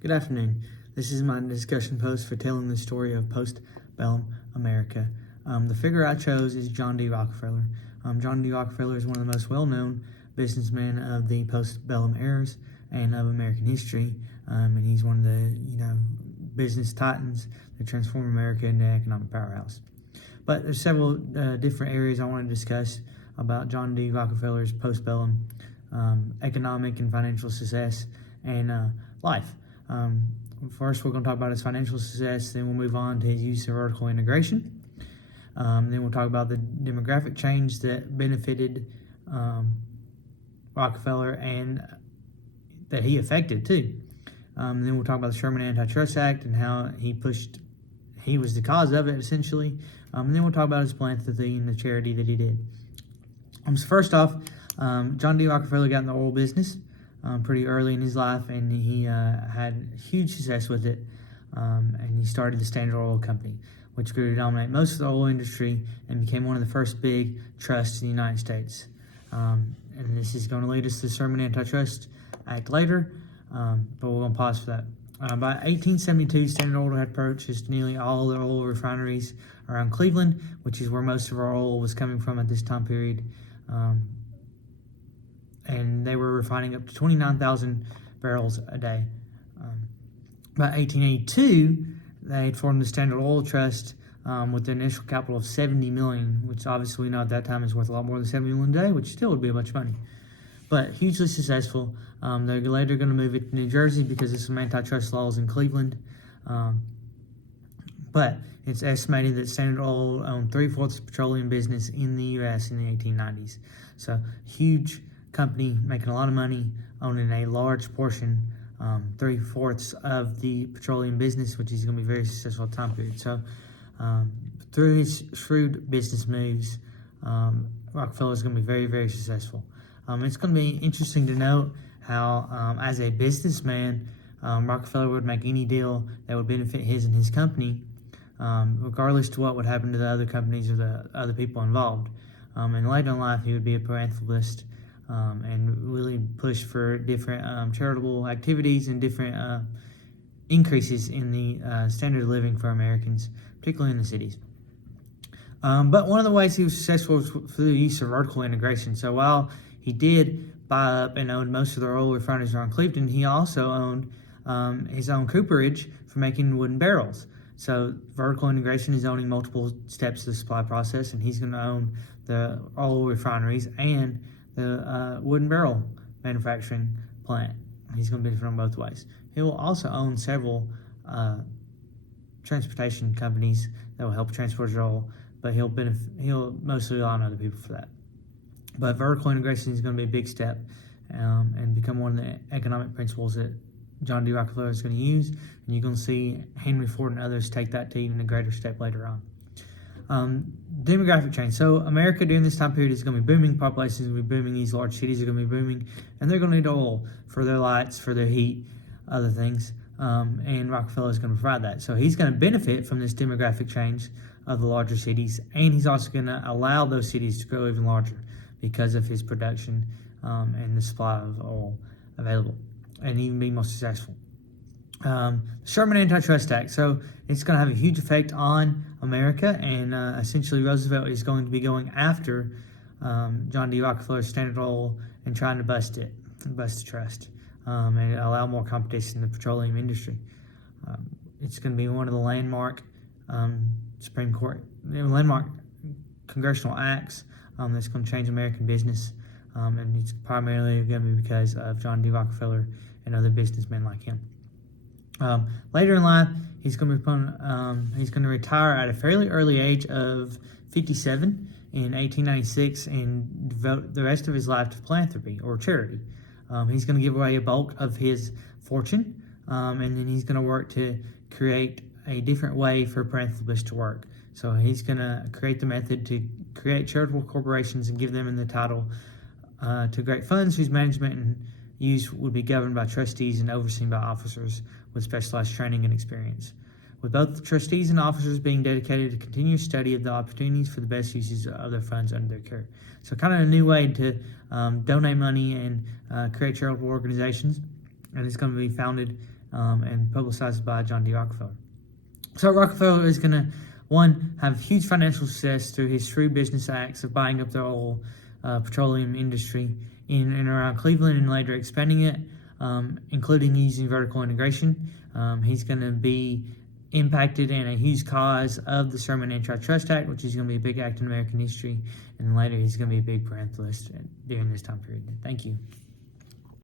Good afternoon. This is my discussion post for telling the story of post-bellum America. The figure I chose is John D. Rockefeller. John D. Rockefeller is one of the most well-known businessmen of the post-bellum eras and of American history, and he's one of the business titans that transformed America into an economic powerhouse. But there's several different areas I want to discuss about John D. Rockefeller's post-bellum economic and financial success and life. First, we're going to talk about his financial success, then we'll move on to his use of vertical integration. Then we'll talk about the demographic change that benefited Rockefeller and that he affected too. Then we'll talk about the Sherman Antitrust Act and how he was the cause of it essentially. And then we'll talk about his philanthropy and the charity that he did. So first off, John D. Rockefeller got in the oil business pretty early in his life, and he had huge success with it. And he started the Standard Oil Company, which grew to dominate most of the oil industry and became one of the first big trusts in the United States. And this is going to lead us to the Sherman Antitrust Act later, but we're going to pause for that. By 1872, Standard Oil had purchased nearly all the oil refineries around Cleveland, which is where most of our oil was coming from at this time period. And they were refining up to 29,000 barrels a day. By 1882, they had formed the Standard Oil Trust with an initial capital of $70 million, which obviously we know at that time is worth a lot more than $70 million today, which still would be a bunch of money. But hugely successful. They're later going to move it to New Jersey because of some antitrust laws in Cleveland. But it's estimated that Standard Oil owned 3/4 of the petroleum business in the U.S. in the 1890s. So huge company making a lot of money, owning a large portion, 3/4 of the petroleum business, which is going to be very successful at the time period. So through his shrewd business moves, Rockefeller is going to be very, very successful. It's going to be interesting to note how, as a businessman, Rockefeller would make any deal that would benefit his and his company, regardless to what would happen to the other companies or the other people involved. And later in life, he would be a philanthropist and really push for different charitable activities and different increases in the standard of living for Americans, particularly in the cities. But one of the ways he was successful was through the use of vertical integration. So while he did buy up and own most of the oil refineries around Cleveland, he also owned his own cooperage for making wooden barrels. So vertical integration is owning multiple steps of the supply process, and he's going to own the oil refineries and the wooden barrel manufacturing plant. He's going to benefit from both ways. He will also own several transportation companies that will help transport your oil, but he'll mostly rely on other people for that. But vertical integration is going to be a big step and become one of the economic principles that John D. Rockefeller is going to use, and you're going to see Henry Ford and others take that to even a greater step later on. Demographic change. So America during this time period is going to be booming. Populations are going to be booming. These large cities are going to be booming, and they're going to need oil for their lights, for their heat, other things. And Rockefeller is going to provide that. So he's going to benefit from this demographic change of the larger cities, and he's also going to allow those cities to grow even larger because of his production and the supply of oil available, and even be more successful. Sherman Antitrust Act. So it's going to have a huge effect on America, and essentially Roosevelt is going to be going after John D. Rockefeller's Standard Oil and trying to bust the trust, and allow more competition in the petroleum industry. It's going to be one of the landmark landmark congressional acts that's going to change American business, and it's primarily going to be because of John D. Rockefeller and other businessmen like him. Later in life, he's going to retire at a fairly early age of 57 in 1896 and devote the rest of his life to philanthropy or charity. He's going to give away a bulk of his fortune, and then he's going to work to create a different way for philanthropists to work. So he's going to create the method to create charitable corporations and give them the title to great funds whose management and use would be governed by trustees and overseen by officers with specialized training and experience, with both the trustees and officers being dedicated to continuous study of the opportunities for the best uses of their funds under their care. So kind of a new way to donate money and create charitable organizations, and it's going to be founded and publicized by John D. Rockefeller. So Rockefeller is going to, one, have huge financial success through his shrewd business acts of buying up the oil petroleum industry in and around Cleveland and later expanding it, including using vertical integration. He's going to be impacted and a huge cause of the Sherman Antitrust Act, which is going to be a big act in American history, and later he's going to be a big parentalist during this time period. Thank you.